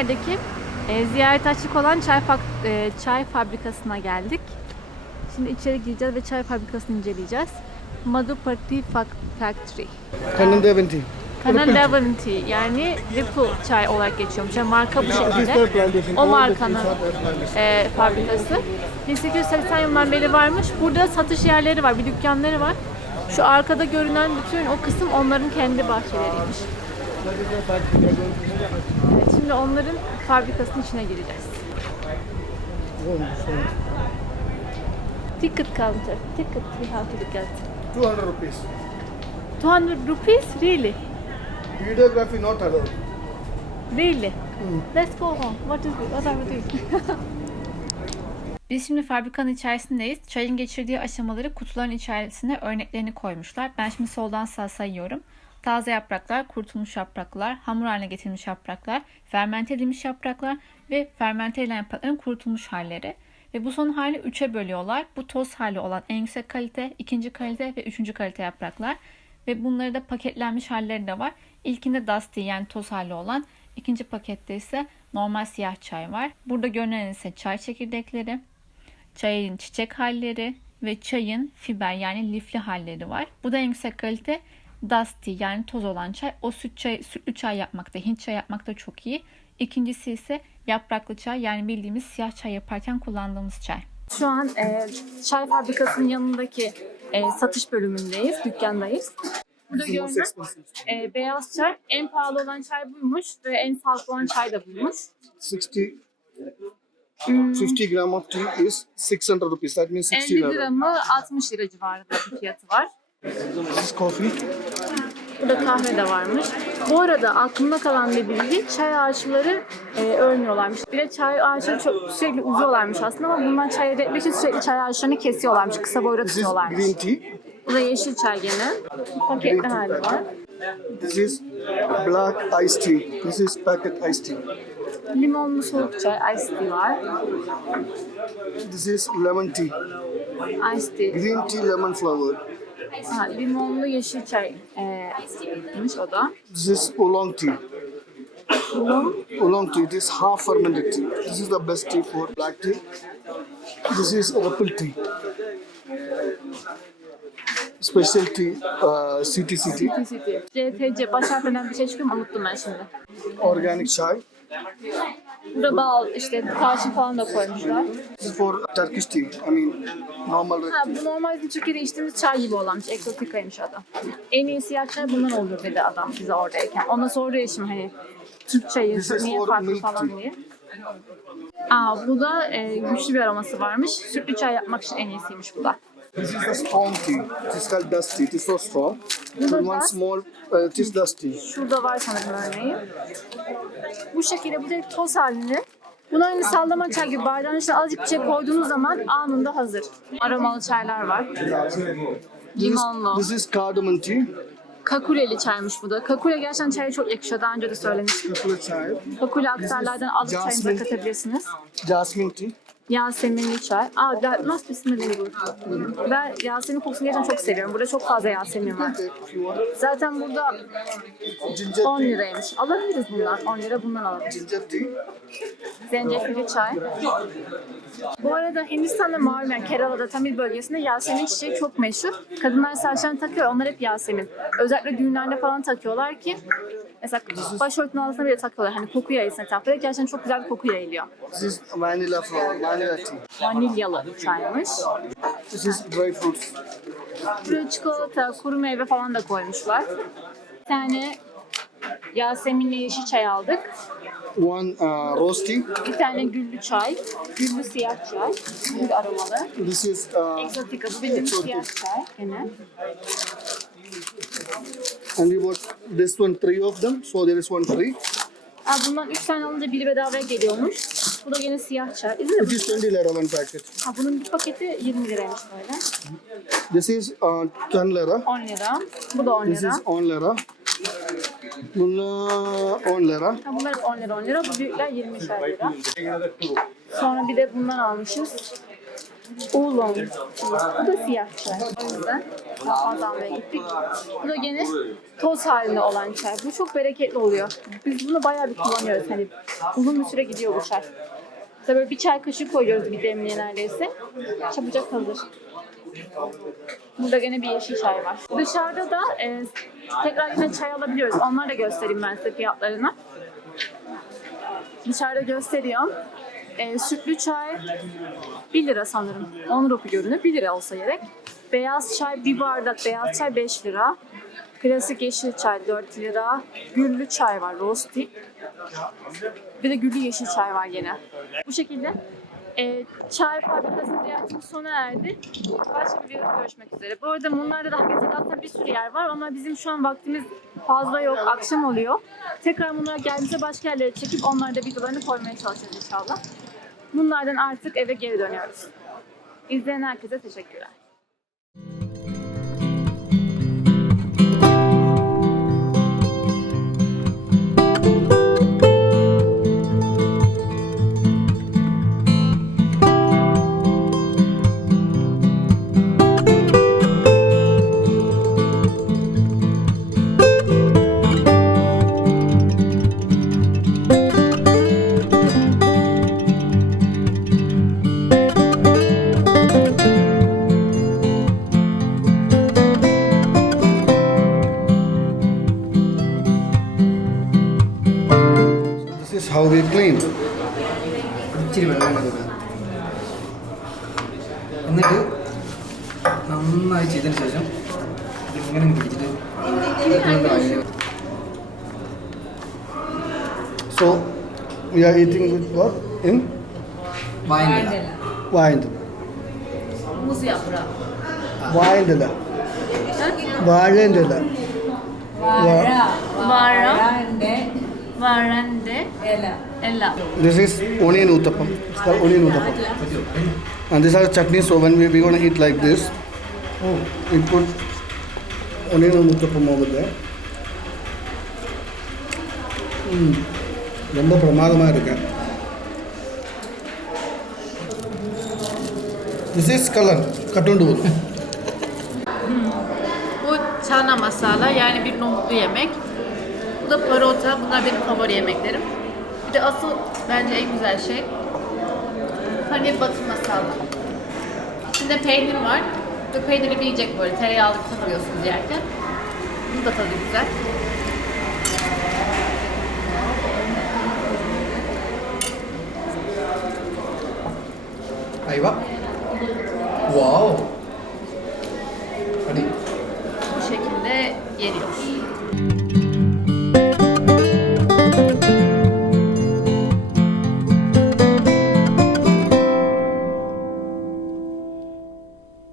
Üsküdar'daki ziyarete açık olan çay fabrikasına geldik. Şimdi içeri gireceğiz ve çay fabrikasını inceleyeceğiz. Madhupati Factory. Kanan Devanti. Kanan Devanti yani Ripple çay olarak geçiyormuş. Yani marka bu şekilde. O markanın fabrikası. 1880 yılından beri varmış. Burada satış yerleri var, bir dükkanları var. Şu arkada görünen bütün o kısım onların kendi bahçeleriymiş. Evet, şimdi onların fabrikasının içine gireceğiz. Ticket counter. Ticket we have to look at. 200 rupees. 200 rupees? Really? Videography not allowed. Really? Let's go home. What are we doing? Biz şimdi fabrikanın içerisindeyiz. Çayın geçirdiği aşamaları kutuların içerisine örneklerini koymuşlar. Ben şimdi soldan sağa sayıyorum. Taze yapraklar, kurutulmuş yapraklar, hamur haline getirilmiş yapraklar, fermente edilmiş yapraklar ve fermente edilen yaprakların kurutulmuş halleri. Ve bu son hali 3'e bölüyorlar. Bu toz hali olan en yüksek kalite, ikinci kalite ve üçüncü kalite yapraklar. Ve bunları da paketlenmiş halleri de var. İlkinde dusty yani toz hali olan, ikinci pakette ise normal siyah çay var. Burada görünen ise çay çekirdekleri, çayın çiçek halleri ve çayın fiber yani lifli halleri var. Bu da en yüksek kalite dusty yani toz olan çay. O sütlü çay yapmakta, Hint çay yapmakta çok iyi. İkincisi ise yapraklı çay yani bildiğimiz siyah çay yaparken kullandığımız çay. Şu an çay fabrikasının yanındaki satış bölümündeyiz, dükkandayız. Burada görünen beyaz çay, en pahalı olan çay buymuş ve en sağlıklı olan çay da buymuş. 50 gram of tea is 600 rupees. That means 60 50 lira. gramı 60 lira civarında bir fiyatı var. This is coffee. Burada kahve de varmış. Bu arada aklımda kalan bir bilgi, çay ağaçları ölmüyorlarmış. Bir de çay ağaçları çok sürekli uzuyorlarmış aslında ama bundan çay elde etmek için sürekli çay ağaçlarını kesiyorlarmış. Kısa boyda This is tutuyorlarmış. green tea. Bu da yeşil çay gene. Paketli hali var. This is black iced tea. This is packet iced tea. Limonlu soğuk çay, iced tea var. This is lemon tea. Iced tea. Green tea lemon flower. Ha, limonlu yeşil çay o da. This is oolong tea. Oolong tea. This is half fermented tea. This is the best tea for black tea. This is ripple tea. Special tea, CTCT. CTC, baş harfinden bir şey çıkıyor mu? Unuttum ben şimdi. Organic chai. Burada bal, işte tarçın falan da koymuşlar. This is for Turkish tea. I mean, normal. Ha, bu normal bizim Türkiye'de içtiğimiz çay gibi olanmış. Exotica'ymış adı. En iyi siyah çay bundan olur dedi adam bize oradayken. Ondan sonra şimdi hani Türk çayı niye farklı falan diye. Bu da güçlü bir aroması varmış. Sütlü çay yapmak için en iyisiymiş bu da. This is the strong tea. It is called dust tea. It is so strong. One small, it is dust tea. Şurada var sanırım örneği. Bu şekilde bu direkt toz halini. Buna hani sallama çay gibi bardağın içine azıcık bir şey koyduğunuz zaman anında hazır. Aromalı çaylar var. Limonlu. This is cardamom tea. Kakuleli çaymış bu da. Kakule gerçekten çaya çok yakışıyor. Daha önce de söylemiştim. Kakule chai. Kakule aktarlardan alıp çayınıza katabilirsiniz. Jasmine tea. Yaseminli çay. That must be smelling good. Ben Yasemin kokusunu gerçekten çok seviyorum. Burada çok fazla Yasemin var. Zaten burada Ginger 10 tea. liraymış. Alabiliriz bundan. 10 lira bundan alabiliriz. Ginger tea. Zencefilli çay. Bu arada Hindistan'da malum yani Kerala'da Tamil bölgesinde Yasemin çiçeği çok meşhur. Kadınlar saçlarını takıyor. Onlar hep Yasemin. Özellikle düğünlerde falan takıyorlar ki mesela başörtünün altına bile takıyorlar. Hani koku yayılsın etrafta. Gerçekten çok güzel bir koku yayılıyor. This is vanilla flower, vanilla tea. Vanilyalı çaymış. This is dry fruits. Buraya çikolata, kuru meyve falan da koymuşlar. Bir tane Yaseminli yeşil çay aldık. One rose tea. Bir tane güllü çay. Güllü siyah çay. Gül aromalı. This is Exotica. Bu bildiğimiz siyah çay. Gene. and we bought this one 3 of them, so there is one free. Bundan 3 tane alınca biri bedavaya geliyormuş. Bu da yine siyah çay. İzin It is 20 lira one packet. Bunun bir paketi 20 liraymış böyle. This is 10 lira. 10 lira. Bu da 10 This lira. is 10 lira. Bunlar 10 lira. Bunlar 10 lira 10 lira. Bu büyükler 20 lira. Sonra bir de bundan almışız. Oolong. Bu da siyah çay. O yüzden Ramazan Bey'e gittik. Bu da gene toz halinde olan çay. Bu çok bereketli oluyor. Biz bunu bayağı bir kullanıyoruz. Hani uzun bir süre gidiyor bu çay. İşte böyle bir çay kaşığı koyuyoruz bir demliğe neredeyse. Çabucak hazır. Burada gene bir yeşil çay var. Dışarıda da tekrar yine çay alabiliyoruz. Onları da göstereyim ben size fiyatlarını. Dışarıda gösteriyorum. Sütlü çay 1 lira sanırım. 10 rupi görünüyor. 1 lira olsa gerek. Beyaz çay, bir bardak beyaz çay 5 lira. Klasik yeşil çay 4 lira. Güllü çay var, rosti. Bir de güllü yeşil çay var gene. Bu şekilde çay fabrikasının ziyaretimiz sona erdi. Başka bir videoda görüşmek üzere. Bu arada bunlarda da hakikaten aslında bir sürü yer var ama bizim şu an vaktimiz fazla yok. Akşam oluyor. Tekrar bunlara geldiğimizde başka yerlere çekip onlarda videolarını koymaya çalışacağız inşallah. Bunlardan artık eve geri dönüyoruz. İzleyen herkese teşekkürler. This is how we clean. ഇച്ചിരി വെള്ളം കൊടുക്കുക എന്നിട്ട് നന്നായി ചെയ്തതിന് ശേഷം ഇതിങ്ങനെ പിടിച്ചിട്ട് So we are eating with what? In വായന wine. Muz yaprağı. Wine. Wine. Varende. Ella. This is onion uttapam. It's called onion uttapam. And these are chutneys. So when we're going to eat like this, we put onion uttapam over there. ரொம்ப பிரமாதமாக இருக்கு. This is kalan, katundu. Bu çana masala yani bir nohutlu yemek. Bu da parota. Bunlar benim favori yemeklerim. Bir de asıl bence en güzel şey paneer butter masala. İçinde peynir var. Ve peyniri bir yiyecek böyle tereyağlı tanıyorsunuz yerken. Bunun da tadı güzel. ayva wow hadi Bu şekilde yeniyor.